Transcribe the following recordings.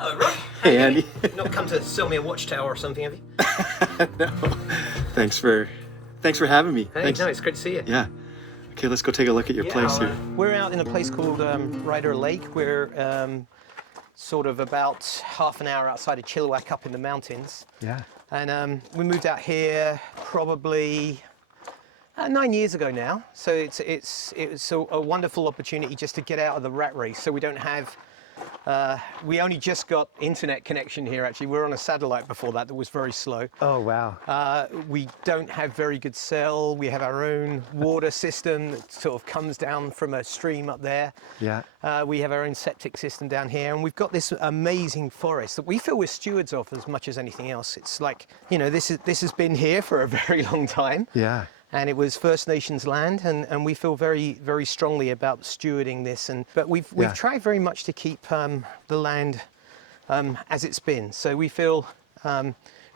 Oh, right. Hey, Andy. Not come to sell me a watchtower or something, have you? No. Thanks for having me. Hey, Thanks. no, it's great to see you. Yeah. Okay, let's go take a look at your place here. We're out in a place called Ryder Lake. We're sort of about half an hour outside of Chilliwack up in the mountains. Yeah. And we moved out here probably 9 years ago now. So it's a wonderful opportunity just to get out of the rat race. So we don't have, we only just got internet connection here actually. We were on a satellite before that was very slow. Oh, wow. We don't have very good cell. We have our own water system that sort of comes down from a stream up there. Yeah. We have our own septic system down here, and we've got this amazing forest that we feel we're stewards of as much as anything else. It's like, you know, this has been here for a very long time. Yeah. And it was First Nations land, and we feel very, very strongly about stewarding this. But we've tried very much to keep the land as it's been. So we feel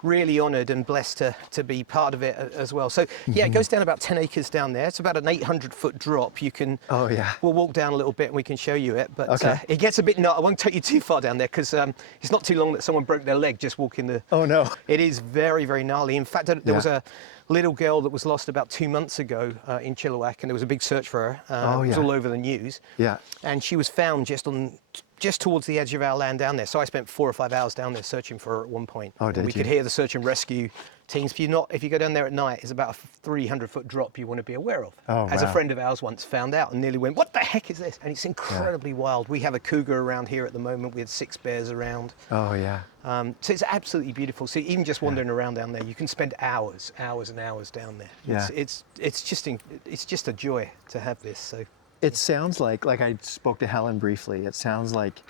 really honoured and blessed to be part of it as well. So yeah, it goes down about 10 acres down there. It's about an 800-foot drop. You can. Oh yeah. We'll walk down a little bit and we can show you it. But okay. It gets a bit. I won't take you too far down there because it's not too long that someone broke their leg just walking the. Oh no. It is very, very gnarly. In fact, there was a little girl that was lost about 2 months ago in Chilliwack, and there was a big search for her. It was all over the news. Yeah. And she was found just towards the edge of our land down there. So I spent 4 or 5 hours down there searching for her at one point. Oh, did you? We could hear the search and rescue teams. If you go down there at night, it's about a 300-foot drop you want to be aware of. Oh, As wow. a friend of ours once found out and nearly went, what the heck is this? And it's incredibly wild. We have a cougar around here at the moment. We had 6 bears around. Oh yeah. So it's absolutely beautiful. So even just wandering around down there, you can spend hours and hours down there. Yeah. It's just a joy to have this. So it sounds like I spoke to Helen briefly. It sounds like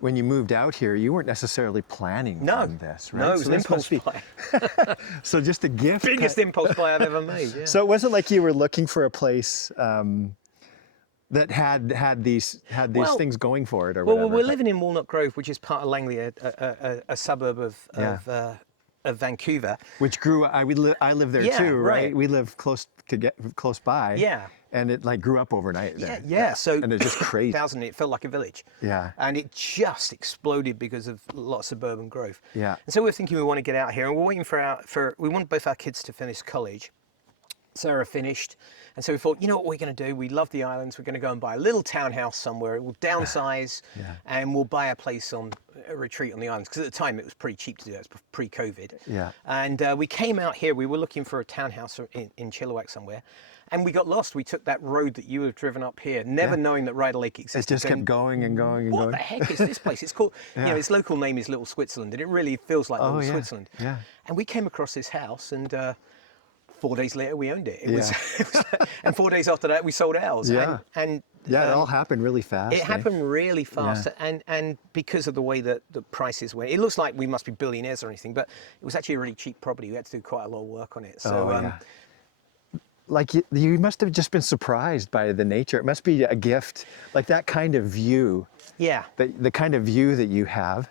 when you moved out here, you weren't necessarily planning on this, right? No, it was an impulse buy. So just a gift. Biggest impulse buy I've ever made. Yeah. So it wasn't like you were looking for a place that had these things going for it, or whatever. Well, we're living in Walnut Grove, which is part of Langley, a suburb of Vancouver. Which grew. I live there too, right? We live close by. Yeah. And it like grew up overnight. Yeah. So and it's just crazy. It felt like a village. Yeah. And it just exploded because of a lot of suburban growth. Yeah. And so we're thinking we want to get out here, and we're waiting we want both our kids to finish college. Sarah finished, and so we thought, you know what we're going to do? We love the islands. We're going to go and buy a little townhouse somewhere. We'll downsize, and we'll buy a place on a retreat on the islands, because at the time it was pretty cheap to do that. It was pre-COVID. Yeah. And we came out here. We were looking for a townhouse in Chilliwack somewhere, and we got lost. We took that road that you have driven up here, never knowing that Ryder Lake existed. It just kept going and going and going. What the heck is this place? It's called, you know, its local name is Little Switzerland, and it really feels like Little Switzerland. Yeah. And we came across this house, and 4 days later we owned it. It was and 4 days after that we sold ours. Yeah. And it all happened really fast. It happened really fast, and because of the way that the prices went, it looks like we must be billionaires or anything, but it was actually a really cheap property. We had to do quite a lot of work on it. So like you must have just been surprised by the nature. It must be a gift, like that kind of view. Yeah. The kind of view that you have.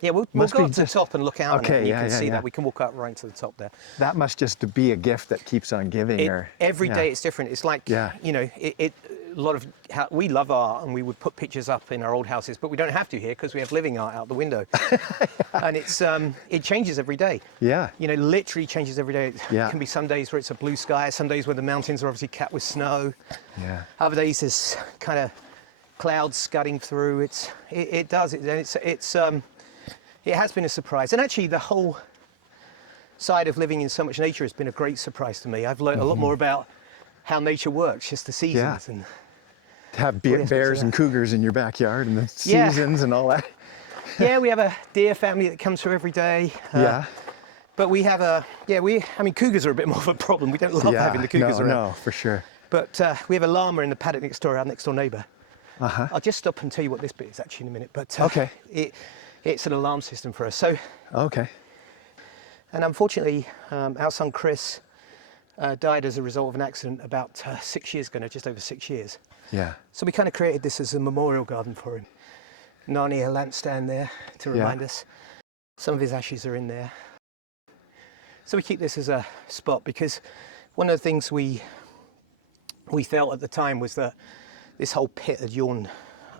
Yeah, we'll go up to the top and look out, and you can see that. We can walk up right to the top there. That must just be a gift that keeps on giving. Every day it's different. It's like, you know, we love art, and we would put pictures up in our old houses, but we don't have to here because we have living art out the window. And it changes every day. Yeah. You know, literally changes every day. It can be some days where it's a blue sky, some days where the mountains are obviously capped with snow. Yeah. Other days there's kind of clouds scudding through. It has been a surprise. And actually the whole side of living in so much nature has been a great surprise to me. I've learned a lot more about how nature works, just the seasons. And to have bears and cougars in your backyard and the seasons and all that. Yeah, we have a deer family that comes through every day. But we have cougars are a bit more of a problem. We don't love having the cougars around. No, for sure. But we have a llama in the paddock next door, our next door neighbour. I'll just stop and tell you what this bit is actually in a minute. But it's an alarm system for us. So. Okay. And unfortunately, our son Chris died as a result of an accident about 6 years ago, no, just over 6 years. Yeah. So we kind of created this as a memorial garden for him. Narnia lampstand there to remind us. Some of his ashes are in there. So we keep this as a spot because one of the things we felt at the time was that this whole pit had yawned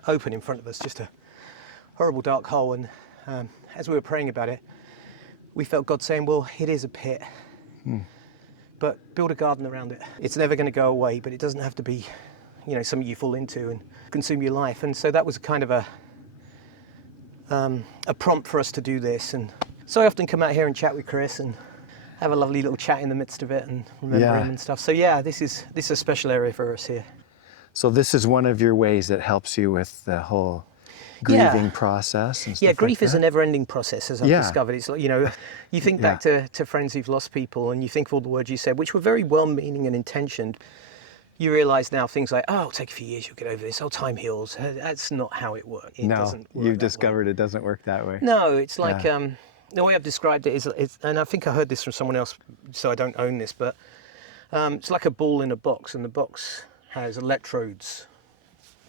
open in front of us, just a horrible dark hole, and as we were praying about it, we felt God saying, well, it is a pit, but build a garden around it. It's never going to go away, but it doesn't have to be, you know, something you fall into and consume your life. And so that was kind of a prompt for us to do this. And so I often come out here and chat with Chris and have a lovely little chat in the midst of it and remember him and stuff. So yeah, this is a special area for us here. So this is one of your ways that helps you with the whole grieving process and stuff. Yeah, grief like is a never-ending process, as I've discovered. It's like, you know, you think back to friends who've lost people and you think of all the words you said, which were very well-meaning and intentioned. You realise now things like, oh, it'll take a few years, you'll get over this, oh, time heals. That's not how it works. It doesn't work you've discovered it doesn't work that way. No, it's like, the way I've described it is, and I think I heard this from someone else, so I don't own this, but it's like a ball in a box, and the box has electrodes,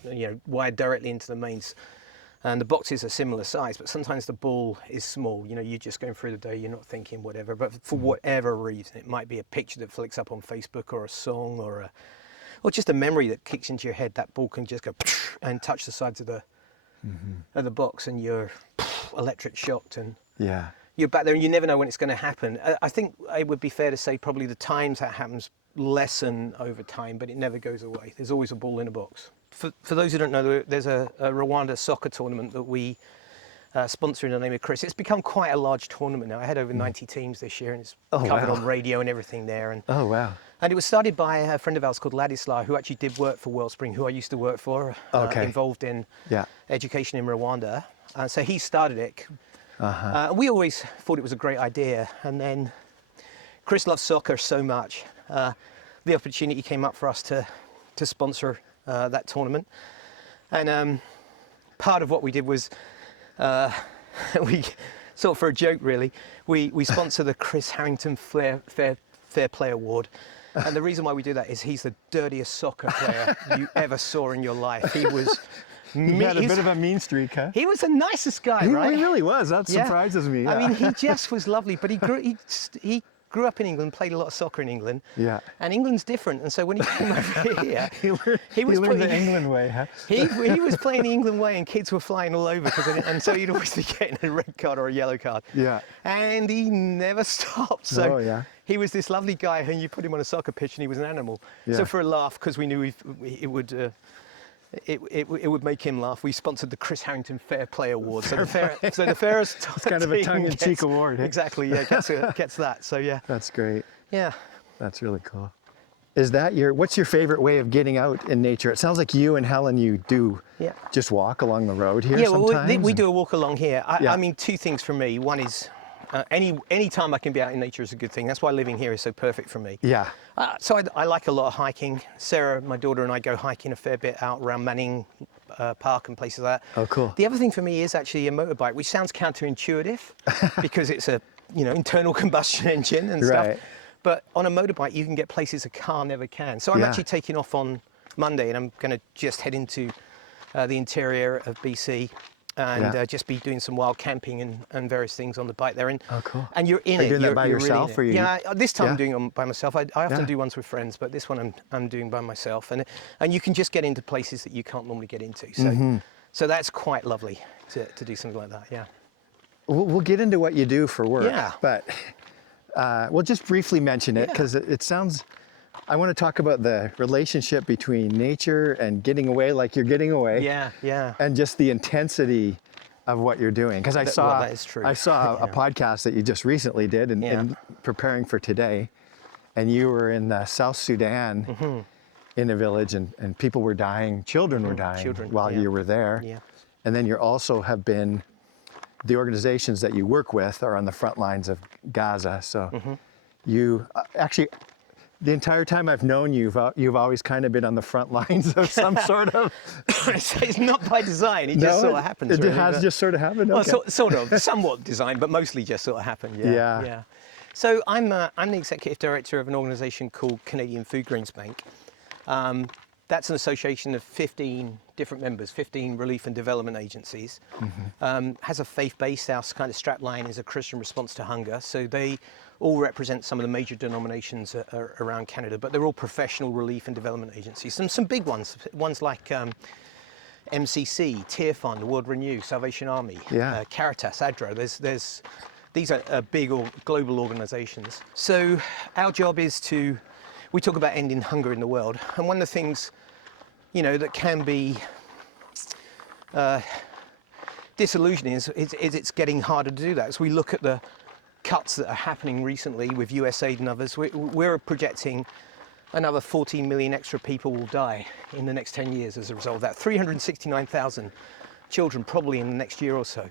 you know, wired directly into the mains. And the boxes are similar size, but sometimes the ball is small. You know, you're just going through the day, you're not thinking whatever, but for whatever reason, it might be a picture that flicks up on Facebook or a song or just a memory that kicks into your head. That ball can just go and touch the sides of the box, and you're electric shocked, and you're back there, and you never know when it's going to happen. I think it would be fair to say probably the times that happens lessen over time, but it never goes away. There's always a ball in a box. For those who don't know, there's a Rwanda soccer tournament that we sponsor in the name of Chris. It's become quite a large tournament now. I had over 90 teams this year, and it's covered on radio and everything there. And, and it was started by a friend of ours called Ladislau, who actually did work for Wellspring, who I used to work for, involved in education in Rwanda. So he started it. We always thought it was a great idea. And then Chris loves soccer so much. The opportunity came up for us to sponsor that tournament, and part of what we did was we sort of for a joke really we sponsor the Chris Harrington Fair Play Award, and the reason why we do that is he's the dirtiest soccer player you ever saw in your life. He was he had a bit of a mean streak, huh? He was the nicest guy, right? He really was. That surprises me. I mean, he just was lovely, but he grew up in England, played a lot of soccer in England. And England's different, and so when he came over here, he was learned the England way, huh? He was playing the England way, and kids were flying all over, and so he'd always be getting a red card or a yellow card. And he never stopped. So he was this lovely guy, and you put him on a soccer pitch, and he was an animal. So for a laugh, because we knew it would make him laugh, we sponsored the Chris Harrington Fair Play Award. So the fairest it's kind of a tongue-in-cheek award. Exactly, gets that. So yeah. That's great. Yeah. That's really cool. Is that what's your favorite way of getting out in nature? It sounds like you and Helen, you do just walk along the road here sometimes? Yeah, we do a walk along here. I mean, two things for me. One is any time I can be out in nature is a good thing. That's why living here is so perfect for me. So I like a lot of hiking. Sarah, my daughter, and I go hiking a fair bit out around Manning Park and places like that. Oh, cool. The other thing for me is actually a motorbike, which sounds counterintuitive because it's a internal combustion engine and stuff. But on a motorbike, you can get places a car never can. So I'm actually taking off on Monday, and I'm going to just head into the interior of BC. And just be doing some wild camping and various things on the bike there. And, cool. And you're in it. Are you doing that by yourself? Really this time I'm doing it by myself. I often do ones with friends, but this one I'm doing by myself. And you can just get into places that you can't normally get into. So, so that's quite lovely to do something like that, yeah. We'll get into what you do for work. Yeah. But we'll just briefly mention it because it sounds... I want to talk about the relationship between nature and getting away like you're getting away. And just the intensity of what you're doing. Because I saw that is true. I saw a podcast that you just recently did in preparing for today. And you were in South Sudan in a village, and people were dying, children were dying while you were there. And then you also have been, the organizations that you work with are on the front lines of Gaza. So you actually... The entire time I've known you, you've always kind of been on the front lines of some sort of... It's not by design, it just sort of happens. It has just sort of happened? Okay. Well, sort of, somewhat design, but mostly just sort of happened, yeah. So I'm the executive director of an organisation called Canadian Foodgrains Bank. That's an association of 15 different members, 15 relief and development agencies. Has a faith base. Our kind of strapline is a Christian response to hunger. So they all represent some of the major denominations around Canada, but they're all professional relief and development agencies. Some big ones like MCC, Tear Fund, World Renew, Salvation Army, Caritas, ADRA. These are big global organizations. So our job is we talk about ending hunger in the world. And one of the things, that can be disillusioning is it's getting harder to do that. As we look at the cuts that are happening recently with USAID and others, we're projecting another 14 million extra people will die in the next 10 years as a result of that. 369,000 children probably in the next year or so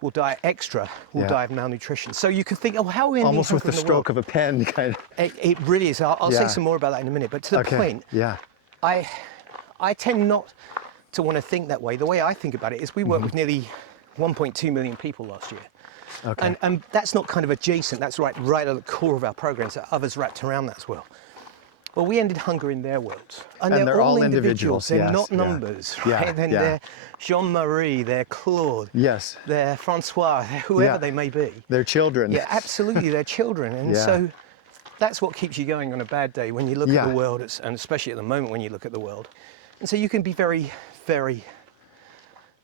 will die die of malnutrition. So you could think, how are we ending almost with the stroke world? of a pen, kind of. It really is. I'll say some more about that in a minute. But to the point, I tend not to want to think that way. The way I think about it is we worked with nearly 1.2 million people last year. And that's not kind of adjacent, that's right at the core of our programs. There are others wrapped around that as well. Well, we ended hunger in their worlds. And they're all individuals. They're not numbers, right? They're Jean-Marie, they're Claude, they're Francois, they're whoever they may be. They're children. Yeah, absolutely, they're children. And so that's what keeps you going on a bad day when you look at the world, and especially at the moment when you look at the world. And so you can be very, very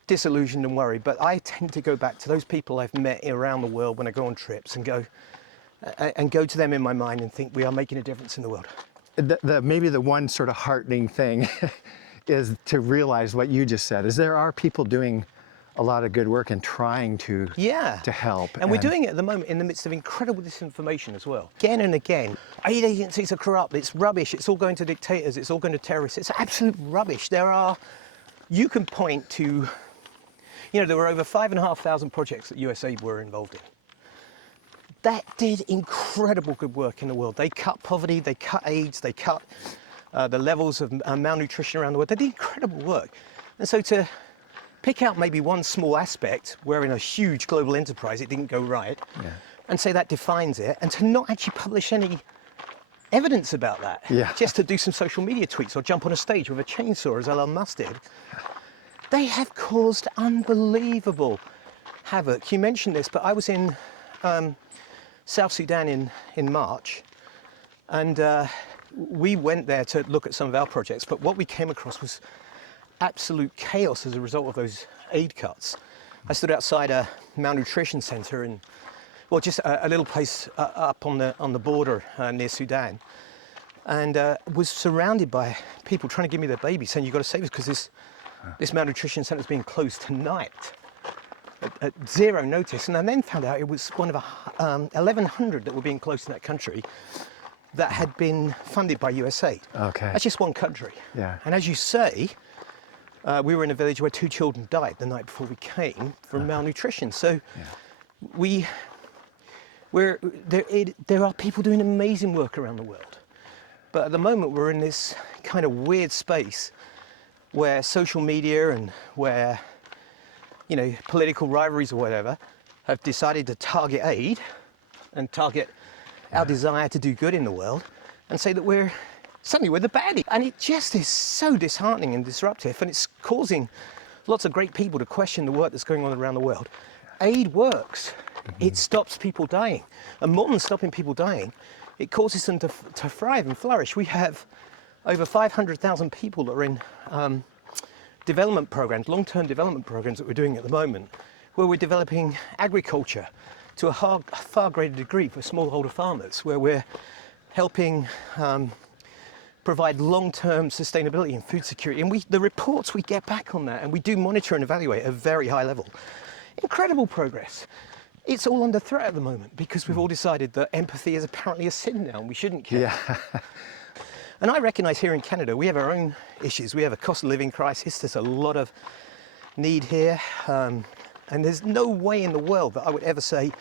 disillusioned and worried, but I tend to go back to those people I've met around the world when I go on trips and go to them in my mind and think we are making a difference in the world. Maybe the one sort of heartening thing is to realize what you just said, is there are people doing a lot of good work and trying to help. And we're doing it at the moment in the midst of incredible disinformation as well. Again and again, aid agencies are corrupt, it's rubbish, it's all going to dictators, it's all going to terrorists. It's absolute rubbish. You can point to, there were over 5,500 projects that USAID were involved in. That did incredible good work in the world. They cut poverty, they cut AIDS, they cut the levels of malnutrition around the world. They did incredible work. And so to pick out maybe one small aspect where in a huge global enterprise it didn't go right, and say that defines it, and to not actually publish any evidence about that, just to do some social media tweets or jump on a stage with a chainsaw as Elon Musk did, they have caused unbelievable havoc. You mentioned this, but I was in South Sudan in March, and we went there to look at some of our projects, but what we came across was absolute chaos as a result of those aid cuts. I stood outside a malnutrition center just a little place up on the border near Sudan, and was surrounded by people trying to give me their babies, saying, you've got to save us because this malnutrition center is being closed tonight. At zero notice, and I then found out it was one of 1,100 that were being closed in that country that had been funded by USAID. That's just one country. And as you say, we were in a village where 2 children died the night before we came from malnutrition. So there are people doing amazing work around the world, but at the moment we're in this kind of weird space where social media and where political rivalries or whatever have decided to target aid and target our desire to do good in the world and say that we're the baddie. And it just is so disheartening and disruptive, and it's causing lots of great people to question the work that's going on around the world. Aid works. It stops people dying. And more than stopping people dying, it causes them to thrive and flourish. We have over 500,000 people that are in development programs, long-term development programs that we're doing at the moment, where we're developing agriculture to a far greater degree for smallholder farmers, where we're helping provide long-term sustainability and food security. And the reports we get back on that, and we do monitor and evaluate at a very high level. Incredible progress. It's all under threat at the moment because we've all decided that empathy is apparently a sin now and we shouldn't care. And I recognise here in Canada, we have our own issues. We have a cost of living crisis. There's a lot of need here. And there's no way in the world that I would ever say,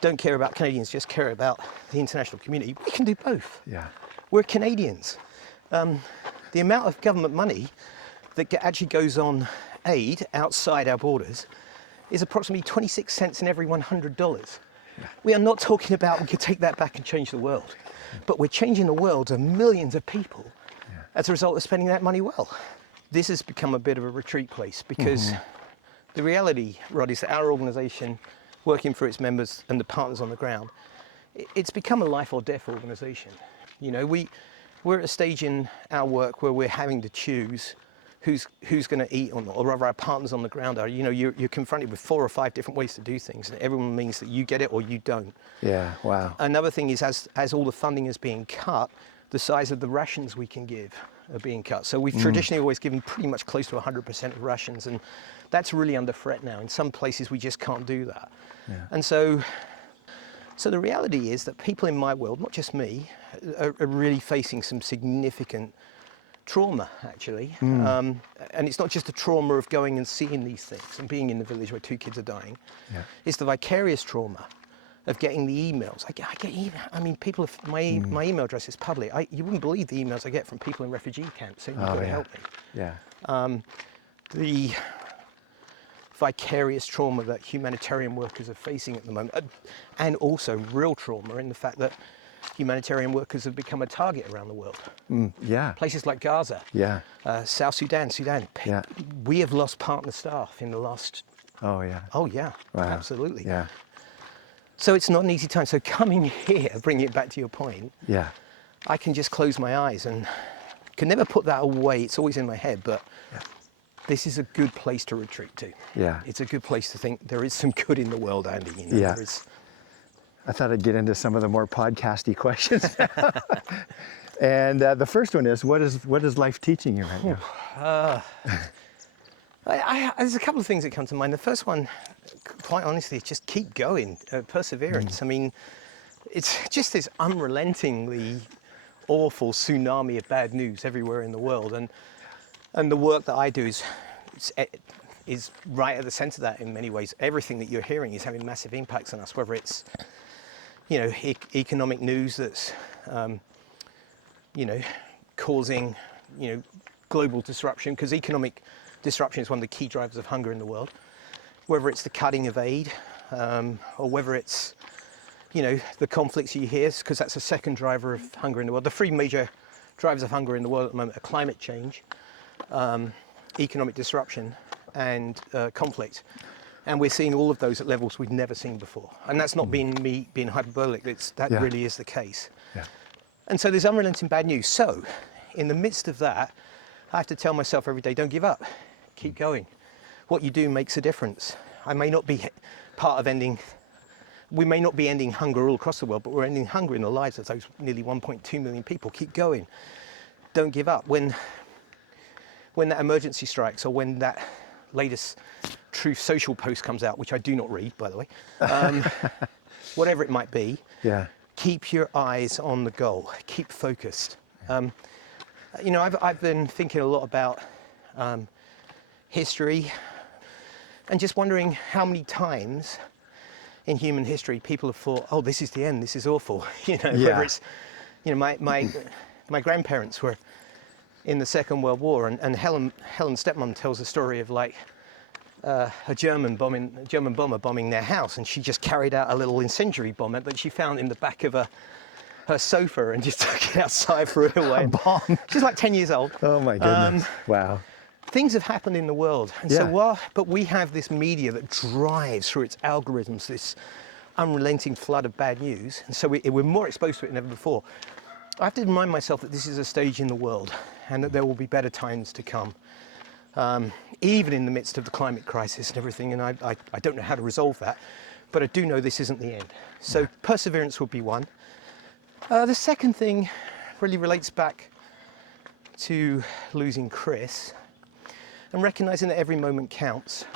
don't care about Canadians, just care about the international community. We can do both. We're Canadians. The amount of government money that actually goes on aid outside our borders is approximately 26 cents in every $100. We are not talking about we could take that back and change the world. But we're changing the world of millions of people as a result of spending that money well. This has become a bit of a retreat place because the reality, Rod, is that our organisation, working for its members and the partners on the ground, it's become a life or death organisation. We're at a stage in our work where we're having to choose who's going to eat or not, or rather our partners on the ground are. You know, you're confronted with 4 or 5 different ways to do things, and everyone means that you get it or you don't. Yeah, wow. Another thing is, as all the funding is being cut, the size of the rations we can give are being cut. So we've traditionally always given pretty much close to 100% of rations, and that's really under threat now. In some places we just can't do that. Yeah. And so the reality is that people in my world, not just me, are really facing some significant trauma, actually. And it's not just the trauma of going and seeing these things and being in the village where 2 kids are dying. Yeah. It's the vicarious trauma of getting the emails. I get email. I mean, people have, my email address is public. You wouldn't believe the emails I get from people in refugee camps saying, you've got to help me. Yeah. The vicarious trauma that humanitarian workers are facing at the moment, and also real trauma in the fact that humanitarian workers have become a target around the world. Yeah. Places like Gaza, South Sudan. Yeah. We have lost partner staff in the last... Oh, yeah. Oh, yeah, wow. Absolutely. Yeah. So it's not an easy time. So coming here, bringing it back to your point, yeah. I can just close my eyes and can never put that away. It's always in my head, but this is a good place to retreat to. Yeah. It's a good place to think there is some good in the world, Andy. You know, yeah. There is... I thought I'd get into some of the more podcasty questions. And the first one is, what is life teaching you right now? There's a couple of things that come to mind. The first one, quite honestly, is just keep going, perseverance. I mean, it's just this unrelentingly awful tsunami of bad news everywhere in the world, and the work that I do is right at the centre of that in many ways. Everything that you're hearing is having massive impacts on us, whether it's, you know, economic news that's, you know, causing, you know, global disruption, because economic disruption is one of the key drivers of hunger in the world, whether it's the cutting of aid, or whether it's, you know, the conflicts you hear, because that's a second driver of hunger in the world. The 3 major drivers of hunger in the world at the moment are climate change, economic disruption, and conflict. And we're seeing all of those at levels we've never seen before. And that's not being me being hyperbolic, that really is the case. Yeah. And so there's unrelenting bad news. So in the midst of that, I have to tell myself every day, don't give up, keep going. What you do makes a difference. I may not be part of we may not be ending hunger all across the world, but we're ending hunger in the lives of those nearly 1.2 million people. Keep going, don't give up. When that emergency strikes, or when that latest Truth Social post comes out, which I do not read, by the way, whatever it might be, keep your eyes on the goal, keep focused. You know, I've been thinking a lot about history, and just wondering how many times in human history people have thought, oh, this is the end, this is awful. You know, whether it's, you know, my grandparents were in the Second World War, and Helen's stepmom tells a story of like a German bomber bombing their house, and she just carried out a little incendiary bomb that she found in the back of her sofa and just took it outside, threw it away. A bomb. She's like 10 years old. Oh my goodness! Wow. Things have happened in the world, and but we have this media that drives through its algorithms this unrelenting flood of bad news, and so we're more exposed to it than ever before. I have to remind myself that this is a stage in the world, and that there will be better times to come, even in the midst of the climate crisis and everything. And I don't know how to resolve that, but I do know this isn't the end. So perseverance would be one. The second thing really relates back to losing Chris and recognizing that every moment counts.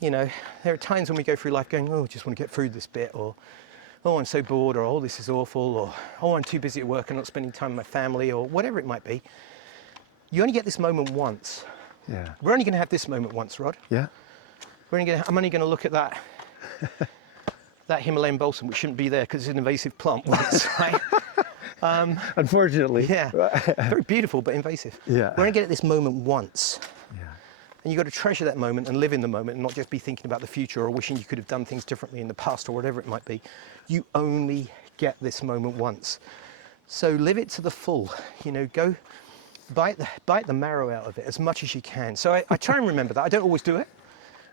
You know, there are times when we go through life going, oh, I just want to get through this bit, or oh, I'm so bored, or oh, this is awful, or oh, I'm too busy at work and not spending time with my family, or whatever it might be. You only get this moment once. Yeah. We're only going to have this moment once, Rod. Yeah. I'm only going to look at that that Himalayan balsam, which shouldn't be there because it's an invasive plant once, right? Unfortunately. Yeah. Very beautiful, but invasive. Yeah. We're only going to get this moment once. Yeah. And you've got to treasure that moment and live in the moment, and not just be thinking about the future or wishing you could have done things differently in the past or whatever it might be. You only get this moment once. So live it to the full. You know, go bite the marrow out of it as much as you can. So I try and remember that. I don't always do it,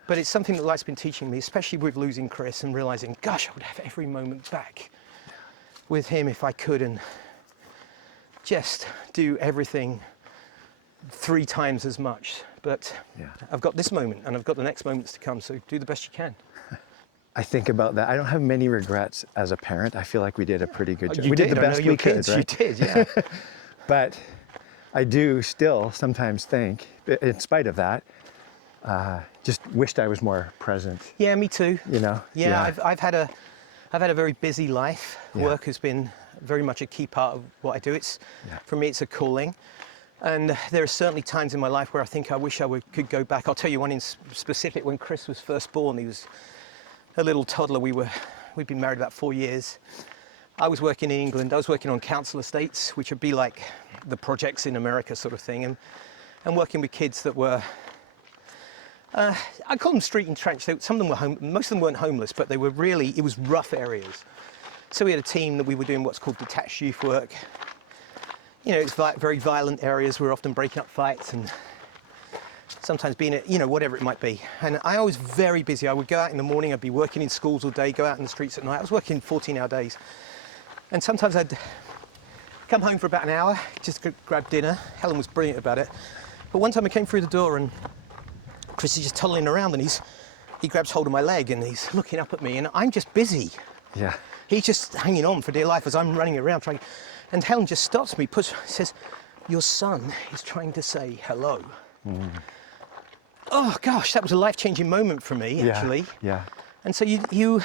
but it's something that life's been teaching me, especially with losing Chris and realizing, gosh, I would have every moment back with him if I could, and just do everything 3 times as much. But I've got this moment, and I've got the next moments to come, so do the best you can. I think about that. I don't have many regrets as a parent. I feel like we did a pretty good job. You We did the best we could, kids, right? You did, yeah. But I do still sometimes think, in spite of that, just wished I was more present. Yeah, me too. You know? Yeah. I've had a very busy life. Work has been very much a key part of what I do. For me, it's a calling. And there are certainly times in my life where I think I wish could go back. I'll tell you one in specific. When Chris was first born, he was a little toddler. We'd been married about 4 years. I was working in England. I was working on council estates, which would be like the projects in America sort of thing, and working with kids that were, I call them street and trench. Some of them were most of them weren't homeless, but they were really, it was rough areas. So we had a team that we were doing what's called detached youth work. You know, it's very violent areas. We were often breaking up fights and sometimes being at, you know, whatever it might be. And I was very busy. I would go out in the morning, I'd be working in schools all day, go out in the streets at night. I was working 14-hour days. And sometimes I'd come home for about an hour, just grab dinner. Helen was brilliant about it. But one time I came through the door and Chris is just toddling around, and he grabs hold of my leg and he's looking up at me, and I'm just busy. Yeah. He's just hanging on for dear life as I'm running around trying. And Helen just stops me, says, "Your son is trying to say hello." Oh gosh, that was a life-changing moment for me, actually. Yeah. And so no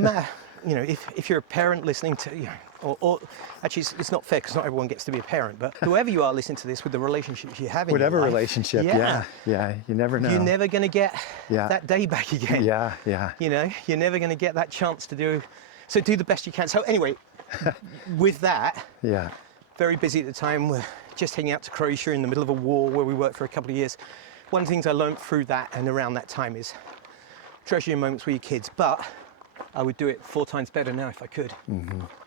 matter, you know, if you're a parent listening to, you know, or actually it's not fair because not everyone gets to be a parent, but whoever you are listening to this, with the relationships you have in Whatever your life, relationship, you never know. You're never going to get that day back again. Yeah. You know, you're never going to get that chance to do, so do the best you can. So anyway, with that, very busy at the time. We're just heading out to Croatia in the middle of a war where we worked for a couple of years. One of the things I learned through that and around that time is treasure your moments with your kids, but I would do it 4 times better now if I could.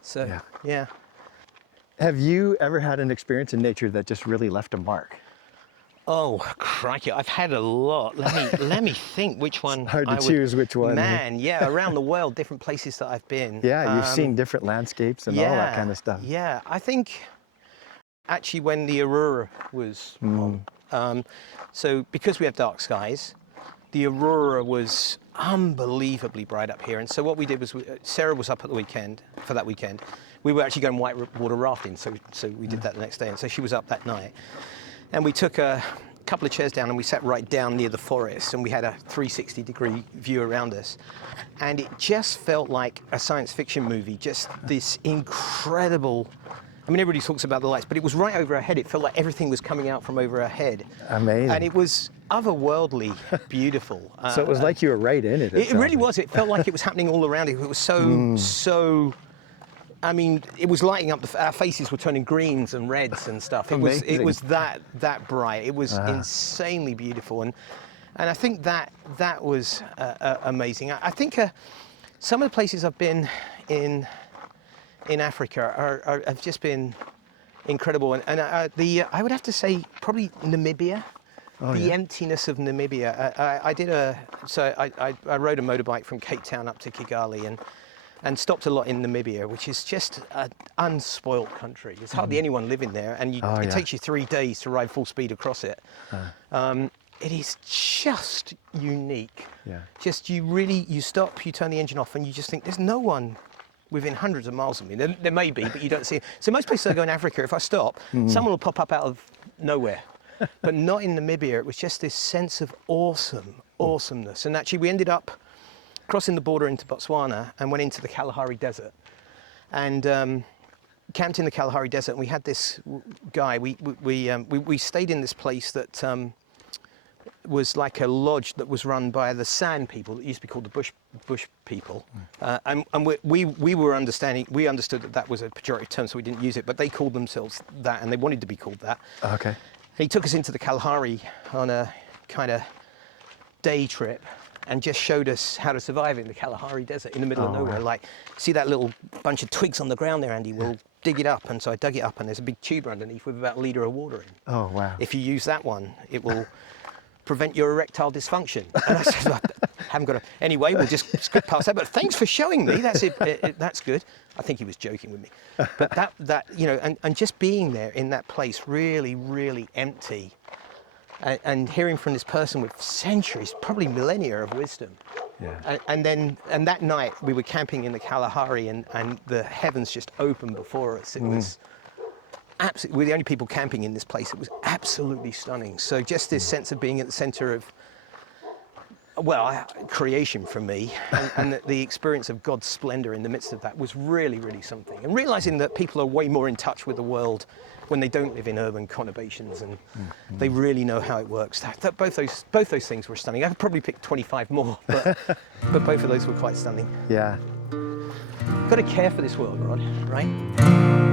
So, yeah. Have you ever had an experience in nature that just really left a mark? Oh, crikey, I've had a lot. Let me think which one. It's hard to choose which one. Man, around the world, different places that I've been. Yeah, you've seen different landscapes and all that kind of stuff. Yeah, I think actually when the aurora was on, so because we have dark skies, the aurora was unbelievably bright up here. And so what we did was, Sarah was up at the weekend, for that weekend. We were actually going whitewater rafting, so we did that the next day. And so she was up that night. And we took a couple of chairs down and we sat right down near the forest, and we had a 360-degree view around us. And it just felt like a science fiction movie, just this incredible, I mean, everybody talks about the lights, but it was right over our head. It felt like everything was coming out from over our head. Amazing. And it was otherworldly beautiful. So it was like you were right in it. It really was. It felt like it was happening all around it. It was so, I mean, it was lighting up. Our faces were turning greens and reds and stuff. It was that bright. It was insanely beautiful, and I think that was amazing. I think some of the places I've been in Africa have just been incredible, and I would have to say probably Namibia. The emptiness of Namibia. I rode a motorbike from Cape Town up to Kigali and stopped a lot in Namibia, which is just an unspoilt country. There's hardly anyone living there, and it takes you 3 days to ride full speed across it. It is just unique. Just you stop, you turn the engine off, and you just think there's no one within hundreds of miles of me. There may be, but you don't see it. So most places I go in Africa, if I stop, someone will pop up out of nowhere. But not in Namibia. It was just this sense of awesomeness. And actually we ended up crossing the border into Botswana and went into the Kalahari Desert, and camped in the Kalahari Desert. And we had this guy. We stayed in this place that was like a lodge that was run by the San people that used to be called the Bush people. And we understood that was a pejorative term, so we didn't use it. But they called themselves that, and they wanted to be called that. Okay. He took us into the Kalahari on a kind of day trip and just showed us how to survive in the Kalahari Desert in the middle of nowhere. Like, see that little bunch of twigs on the ground there, Andy? We'll dig it up. And so I dug it up, and there's a big tuber underneath with about a litre of water in. Oh, wow. If you use that one, it will prevent your erectile dysfunction. And I said, I haven't got to. Anyway, we'll just skip past that. But thanks for showing me. That's it. That's good. I think he was joking with me. But that you know, and just being there in that place, really, really empty, and hearing from this person with centuries, probably millennia of wisdom. Yeah. And that night we were camping in the Kalahari, and the heavens just opened before us. It was absolutely, we're the only people camping in this place. It was absolutely stunning. So just this sense of being at the center of, well, creation for me, and the experience of God's splendor in the midst of that was really, really something. And realizing that people are way more in touch with the world when they don't live in urban conurbations, and they really know how it works. Both those things were stunning. I could probably pick 25 more, but both of those were quite stunning. Yeah. Got to care for this world, Rod, right?